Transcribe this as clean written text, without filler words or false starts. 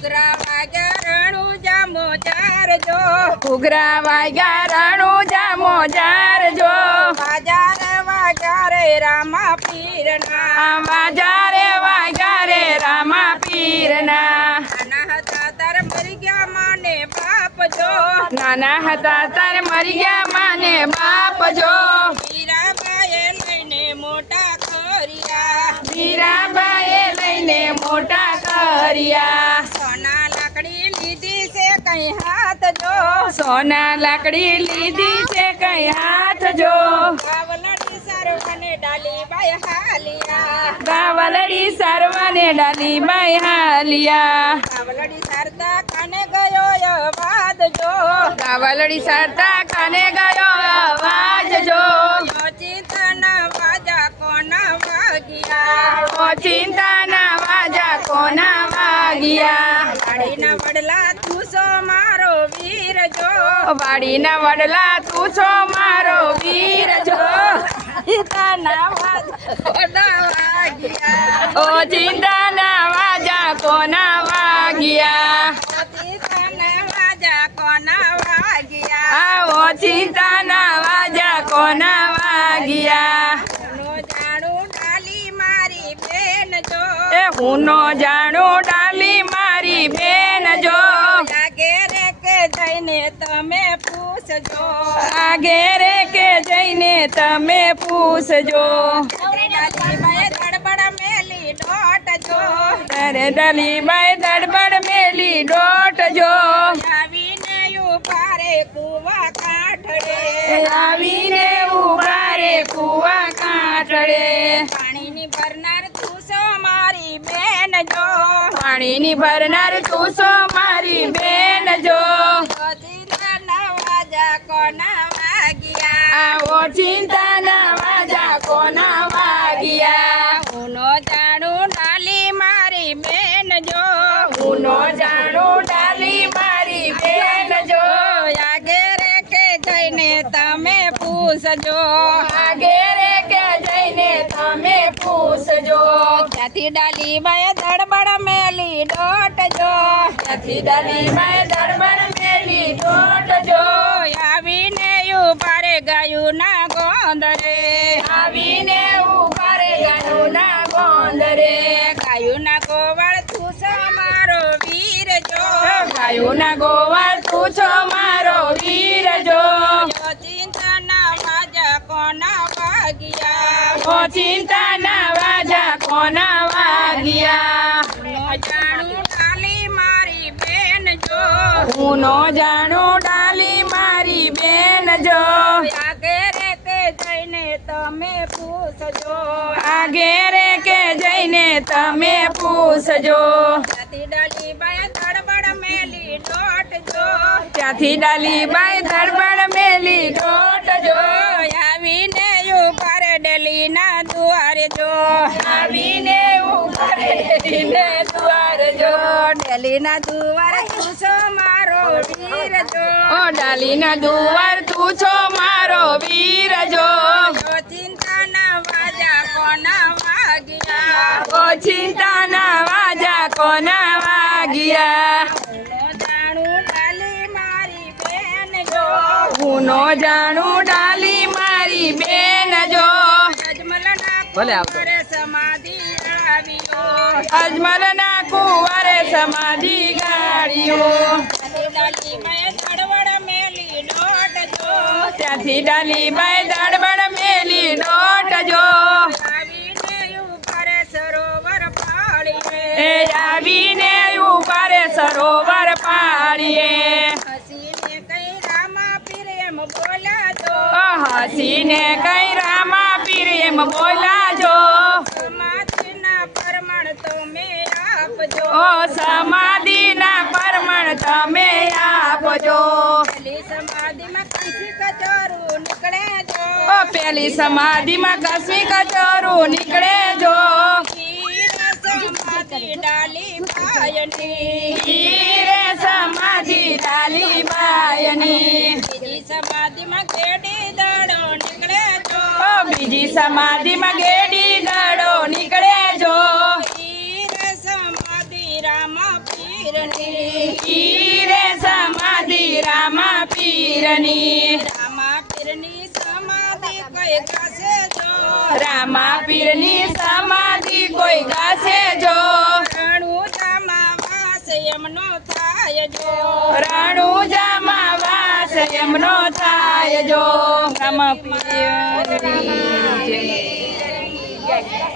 ઘૂઘરા વાગ્યા રણુજા મોજારજો, ઘૂઘરા વાગ્યા રણુજા મોજારજો, બાજાર વાગ્યા રે રામા પીરના, બાજા રે વાગ્યા રે રામા પીરના. નાના હતા તાર મરી ગયા માને બાપ જો, નાના હતા તારે મરી ગયા માને બાપ જો, મીરાબાઈએ લઈને મોટા કર્યા, મીરાબાઈએ લઈને મોટા કર્યા. સોના લાકડી લીધી છે કઈ હાથ જો, સોના લાકડી લીધી છે કઈ હાથ જો, ગાવલડી સર્વને ડાલીબાઈ હાલિયા, ગાવલડી સર્વને ડાલીબાઈ હાલિયા. ગાવલડી સરતા કાને ગયો અવાજ જો, ગાવલડી સરતા કાને ગયો અવાજ જો, ચિંતાના વાજા કોના વાગ્યા, ઓચિંતાના વાજા કોના વાગ્યા. વાડીના વડલા તું છો મારો વીર જો, વાડીના વડલા તું છો મારો વીર જો, ચિંતાના વાજા કોના વાગ્યા, ઓચિંતાના વાજા કોના વાગ્યા. ચિંતાના વાજા કોના વાગ્યા, ઓચિંતાના વાજા કોના વાગ્યા. નો જાણું ડાલી મારી બેન જો, એ હું નો જાણું ડાલી મારી બેન જો, ઘેરે કે જઈને તમે પૂછજો, ઘેરે કે જઈને તમે પૂછજો. ડાલીબાઈ ધડબડ મેલી દોટ જો, અરે ડાલીબાઈ ધડબડ મેલી દોટ જો, આવીને ઉભા રે કુવા કાંઠડે, આવીને ઉભા રે કુવા કાંઠડે. પાણીની ભરનાર તું છો મારી બેન જો, પાણીની ભરનાર તું છો મારી બેન જો, ચિંતાના વાજા કોના વાગ્યા, ઓચિંતાના વાજા કોના વાગ્યા. હું નો જાણું ડાલી મારી બેન જો, હું નો જાણું ડાલી મારી બેન જો, ઘેરે કે જઈને તમે પૂછજો, ઘેરે કે જઈને તમે પૂછજો. ત્યાંથી ડાલીબાઈ ધડબડ મેલી દોટ જો, ત્યાંથી ડાલીબાઈ ધડબડ મેલી દોટ જો, આવીને ઉભા રે ગાયું ના ગોંદરે, આવીને ઉભા રે ગાયુના ગોંદરે. ગાયું ના ગોવાળ તું છો મારો વીર જો, ગાયુના ગોવાળ તું છો મારો વીર જો, ચિંતાના વાજા કોના વાગ્યા, ઓચિંતાના વાજા કોના વાગ્યા. નો જાણું ડાલી મારી બેન જો, હું નો જાણું ડાલી મારી બેન જો, ઘેરે કે જઈને તમે પૂછજો, ઘેરે કે જઈને તમે પૂછજો. ત્યાંથી ડાલીબાઈ ધડબડ મેલી દોટ જો, ત્યાંથી ડાલીબાઈ ધડબડ મેલી દોટ જો, આવીને ઉભા રે ડેલીના દ્વારે જો, આવીને ઉભા રે ડેલીને દ્વાર જો, ડેલીના દ્વારે તું છો મારો વીર જો, ડાલીના દુવાર તું છો મારો વીર જો, ચિંતાના વાજા કોના વાગ્યા, ઓચિંતાના વાજા કોના વાગ્યા. નો જાણું ડાલી મારી બેન જો, હું નો જાણું ડાલી મારી બેન જો, અજમલના ભલે આવતો. કુંવરે સમાધિ આવ્યો, અજમલના કુંવરે સમાધિ ગાળ્યો, ડાલીબાઈ ધડબડ મેલી દોટ જો, ત્યાંથી ડાલીબાઈ ધડબડ મેલી દોટ જો, આવીને ઉભા રે સરોવર પાળીએ, આવીને ઉભા રે સરોવર પાળીએ. હસીને કઈ રામા પીર એમ બોલ્યા જો, હસીને કઈ રામા પીર એમ બોલા જો, સમાધિના પરમાણ તમે આપજો, સમાધિના પરમણ તમે આપજો. પેલી સમાધિમાં કંસી કચોરું નીકળે જો, પેલી સમાધિમાં કસમી કચોરું નીકળે જો, સમાધિ ડાલી પાયની, હીરે સમાધિ ડાલીબાઈની. બીજી સમાધિમાં ગેડી દડો નીકળે જો, બીજી સમાધિમાં ગેડી દડો નીકળે જો, હીરે સમાધિ રામા પીર પીરની ઈરે સમાધિ રામા પીરની રામા પીરની સમાધિ કોઈ ગાશે જો રામા પીરની સમાધિ કોઈ ગાશે જો રણુજામાં વાસ એમનો થાય જો રણુજામાં વાસ એમનો થાય જો રામા પીરની જય.